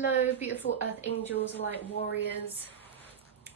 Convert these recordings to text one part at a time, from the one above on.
Hello, beautiful earth angels, light warriors.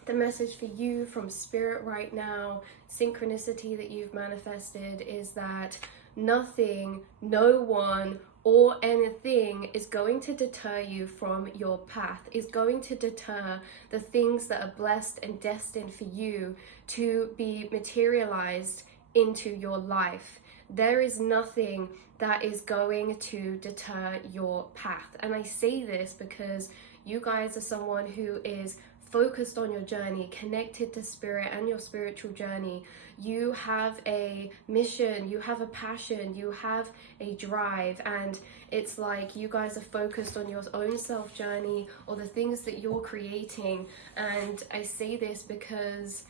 The message for you from spirit right now, synchronicity that you've manifested, is that nothing, no one, or anything is going to deter you from your path, is going to deter the things that are blessed and destined for you to be materialized into your life. There is nothing that is going to deter your path. And I say this because you guys are someone who is focused on your journey, connected to spirit and your spiritual journey. You have a mission, you have a passion, you have a drive, and it's like you guys are focused on your own self journey or the things that you're creating. And I say this because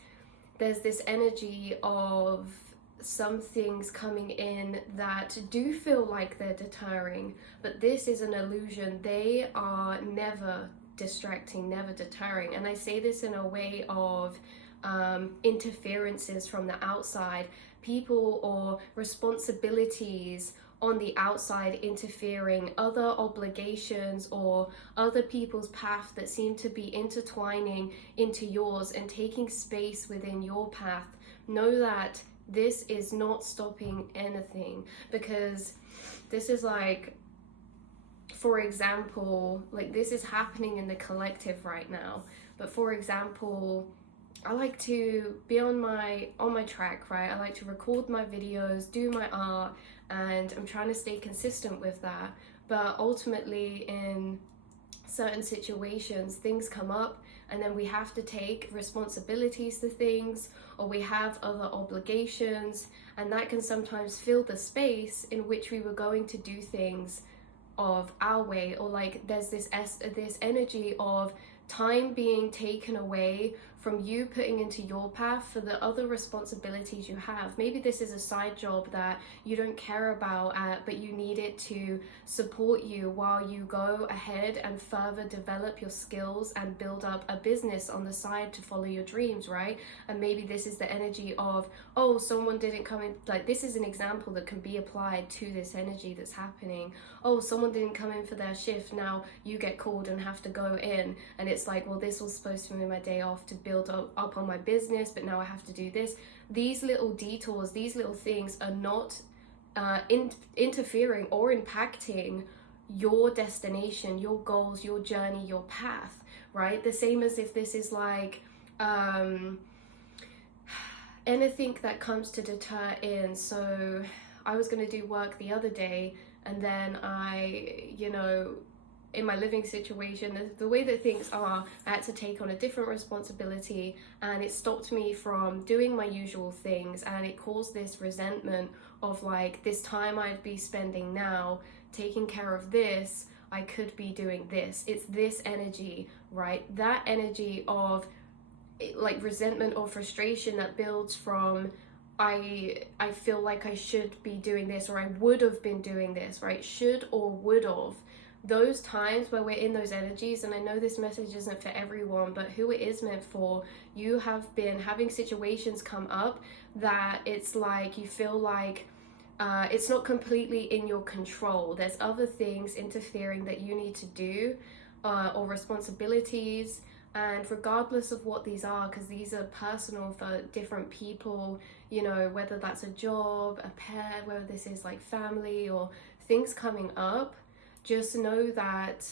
there's this energy of some things coming in that do feel like they're deterring, but this is an illusion. They are never distracting, never deterring. And I say this in a way of interferences from the outside, people or responsibilities on the outside interfering, other obligations or other people's path that seem to be intertwining into yours and taking space within your path. Know that this is not stopping anything, because this is like, for example, like this is happening in the collective right now. But for example, I like to be on my track, right? I like to record my videos, do my art, and I'm trying to stay consistent with that. But ultimately, in certain situations, things come up, and then we have to take responsibilities to things, or we have other obligations, and that can sometimes fill the space in which we were going to do things of our way. Or like there's this energy of time being taken away from you putting into your path for the other responsibilities you have. Maybe this is a side job that you don't care about, but you need it to support you while you go ahead and further develop your skills and build up a business on the side to follow your dreams, right? And maybe this is the energy of, oh, someone didn't come in. Like, this is an example that can be applied to this energy that's happening. Oh, someone didn't come in for their shift, now you get called and have to go in, and it's like, well, this was supposed to be my day off to build up on my business, but now I have to do this. These little detours, these little things are not interfering or impacting your destination, your goals, your journey, your path, right? The same as if this is like anything that comes to deter in. So I was going to do work the other day, and then in my living situation, the way that things are, I had to take on a different responsibility, and it stopped me from doing my usual things, and it caused this resentment of like, this time I'd be spending now taking care of this, I could be doing this. It's this energy, right? That energy of like resentment or frustration that builds from I feel like I should be doing this, or I would have been doing this, right? Should or would have. Those times where we're in those energies, and I know this message isn't for everyone, but who it is meant for, you have been having situations come up that it's like you feel like it's not completely in your control. There's other things interfering that you need to do, or responsibilities. And regardless of what these are, because these are personal for different people, whether that's a job, a pet, whether this is like family or things coming up, just know that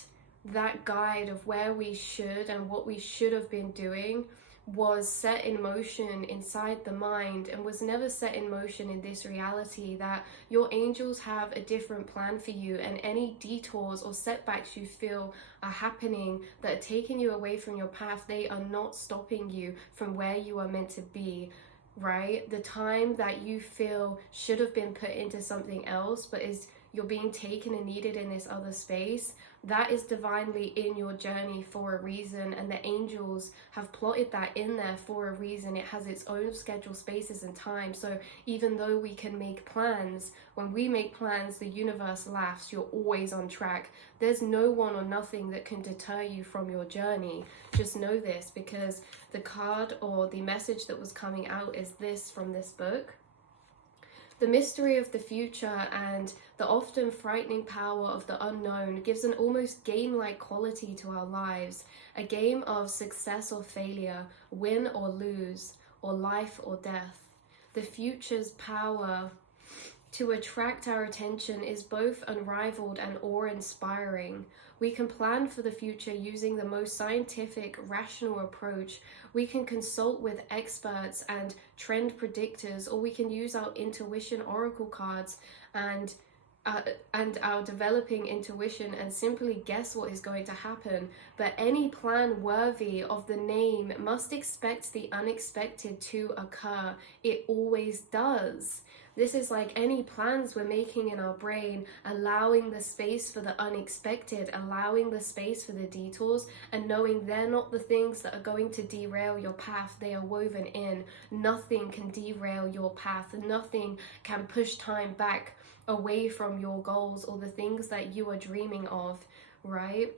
that guide of where we should and what we should have been doing was set in motion inside the mind, and was never set in motion in this reality. That your angels have a different plan for you, and any detours or setbacks you feel are happening that are taking you away from your path, they are not stopping you from where you are meant to be, right? The time that you feel should have been put into something else, but you're being taken and needed in this other space, that is divinely in your journey for a reason, and the angels have plotted that in there for a reason. It has its own schedule, spaces and time. So even though we can make plans, when we make plans, the universe laughs. You're always on track. There's no one or nothing that can deter you from your journey. Just know this, because the card or the message that was coming out is this from this book. The mystery of the future and the often frightening power of the unknown gives an almost game-like quality to our lives, a game of success or failure, win or lose, or life or death. The future's power to attract our attention is both unrivaled and awe-inspiring. We can plan for the future using the most scientific, rational approach. We can consult with experts and trend predictors, or we can use our intuition oracle cards and our developing intuition and simply guess what is going to happen. But any plan worthy of the name must expect the unexpected to occur. It always does. This is like any plans we're making in our brain, allowing the space for the unexpected, allowing the space for the detours, and knowing they're not the things that are going to derail your path. They are woven in. Nothing can derail your path. Nothing can push time back away from your goals or the things that you are dreaming of, right?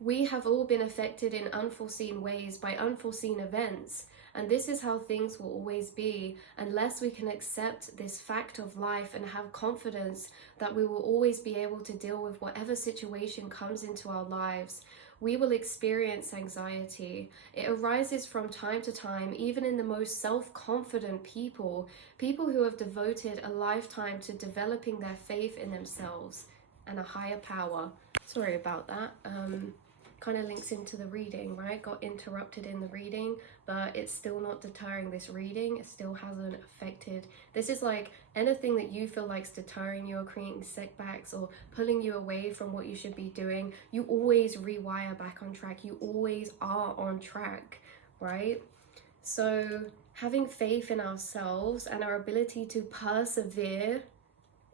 We have all been affected in unforeseen ways by unforeseen events. And this is how things will always be unless we can accept this fact of life and have confidence that we will always be able to deal with whatever situation comes into our lives. We will experience anxiety. It arises from time to time, even in the most self-confident people who have devoted a lifetime to developing their faith in themselves and a higher power. Sorry about that. Kind of links into the reading, right? Got interrupted in the reading, but it's still not deterring this reading. It still hasn't affected. This is like anything that you feel like's deterring you or creating setbacks or pulling you away from what you should be doing. You always rewire back on track. You always are on track, right? So having faith in ourselves and our ability to persevere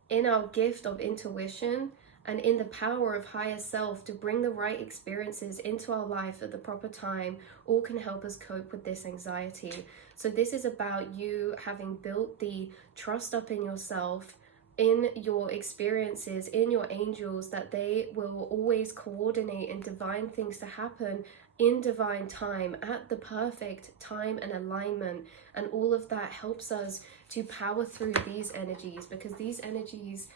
in our gift of intuition and in the power of higher self to bring the right experiences into our life at the proper time, all can help us cope with this anxiety. So this is about you having built the trust up in yourself, in your experiences, in your angels, that they will always coordinate and divine things to happen in divine time, at the perfect time and alignment. And all of that helps us to power through these energies, because these energies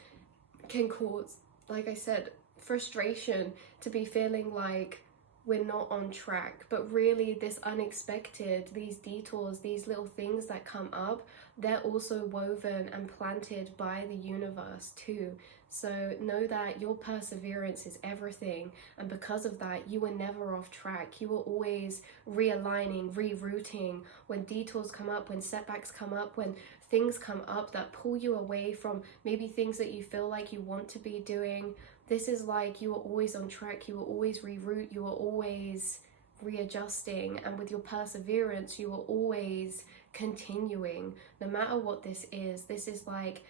can cause, like I said, frustration, to be feeling like we're not on track. But really, this unexpected, these detours, these little things that come up, they're also woven and planted by the universe too. So know that your perseverance is everything, and because of that, you were never off track. You were always realigning, rerouting. When detours come up, when setbacks come up, when things come up that pull you away from maybe things that you feel like you want to be doing, this is like you were always on track. You were always reroute. You were always readjusting, and with your perseverance, you were always continuing. No matter what this is like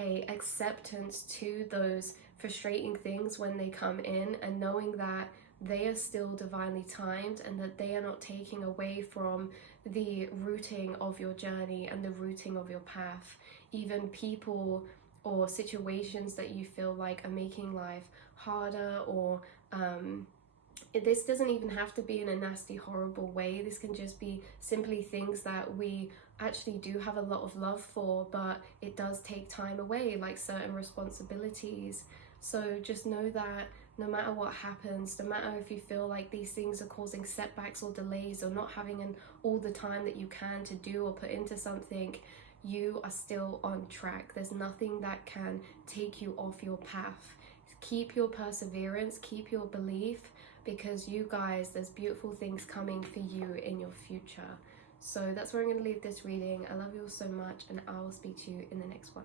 a acceptance to those frustrating things when they come in, and knowing that they are still divinely timed and that they are not taking away from the rooting of your journey and the rooting of your path. Even people or situations that you feel like are making life harder, or this doesn't even have to be in a nasty, horrible way. This can just be simply things that we actually do have a lot of love for, but it does take time away, like certain responsibilities. So just know that no matter what happens, no matter if you feel like these things are causing setbacks or delays or not having all the time that you can to do or put into something, you are still on track. There's nothing that can take you off your path. Keep your perseverance, keep your belief, because you guys, there's beautiful things coming for you in your future. So that's where I'm going to leave this reading. I love you all so much, and I will speak to you in the next one.